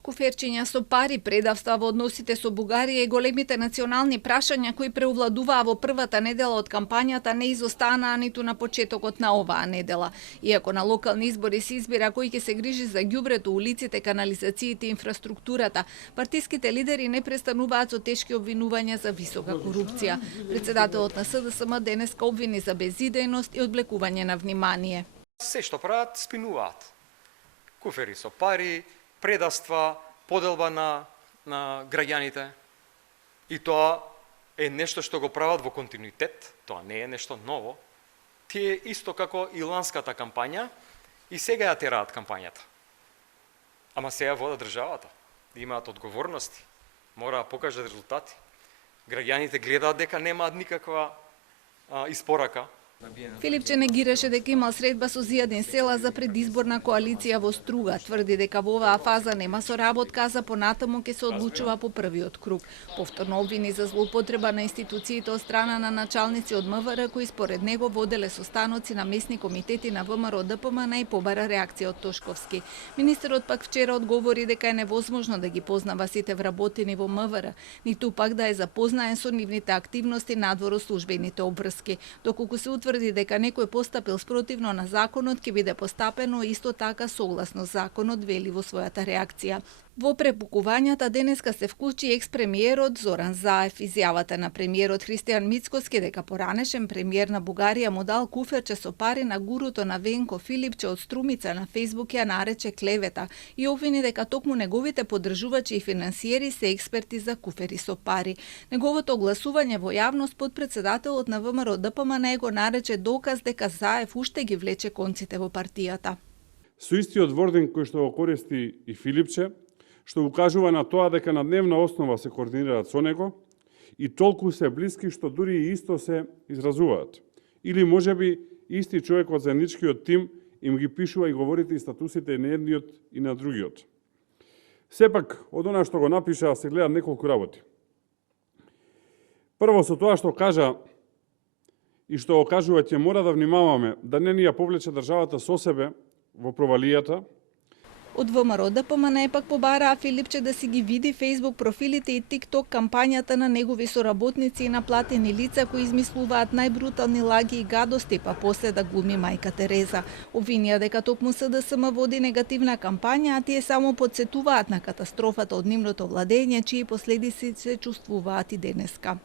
Куферчиња со пари, предавства во односите со Бугарија и големите национални прашања кои преовладуваа во првата недела од кампањата не изостанаа ниту на почетокот на оваа недела. Иако на локални избори се избира кој ќе се грижи за ѓубрето, улиците, канализациите и инфраструктурата, партиските лидери не престануваат со тешки обвинувања за висока корупција. Председателот на СДСМ денеска обвини за безидејност и одблекување на внимание. Се што прават, спинуваат. Куфери со пари, предавства, поделба на граѓаните. И тоа е нешто што го прават во континуитет, тоа не е нешто ново. Тие исто како и ланската кампања и сега ја тераат кампањата. Ама сега водат државата, имаат одговорности, мора да покажат резултати. Граѓаните гледаат дека немаат никаква испорака. Филипче негираше дека имал средба со Зијадин Села за предизборна коалиција во Струга. Тврди дека во оваа фаза нема соработка, за понатаму ќе се одлучува по првиот круг. Повторно обвини за злоупотреба на институциите од страна на началници од МВР кои според него воделе состаноци на местни комитети на ВМРО ДПМН и побара реакција од Тошковски. Министерот пак вчера одговори дека е невозможно да ги познава сите вработени во МВР, ниту пак да е запознаен со нивните активности надвор од службените обврски. Доколку се тврди дека некој постапил спротивно на законот, ќе биде постапено исто така согласно законот, вели во својата реакција. Во препукувањата денеска се вклучи екс-премиерот Зоран Заев. Изјавата на премиерот Христијан Мицкоски дека поранешен премиер на Бугарија му дал куферче со пари на гуруто на Венко Филипче од Струмица на Фејсбук ја нарече клевета и обвини дека токму неговите поддржувачи и финансиери се експерти за куфери со пари. Неговото огласување во јавност подпредседателот на ВМРО ДПМН го нарече доказ дека Заев уште ги влече конците во партијата. Со истиот ворден кој што го користи и Филипче, што укажува на тоа дека на дневна основа се координираат со него и толку се блиски што дури и исто се изразуваат. Или можеби исти човек од заедничкиот тим им ги пишува и говорите и статусите на едниот и на другиот. Сепак, од она што го напиша, се гледат неколку работи. Прво, со тоа што кажа и што го кажува, ќе мора да внимаваме да не ни ја повлече државата со себе во провалијата. Од ВМРО ДПМН пак побараа Филипче да си ги види Facebook профилите и TikTok кампањата на негови соработници и наплатени лица кои измислуваат најбрутални лаги и гадости, па после да глуми мајка Тереза. Обвинија дека токму СДСМ води негативна кампања, а тие само потсетуваат на катастрофата од нивното владење, чии последици се чувствуваат и денеска.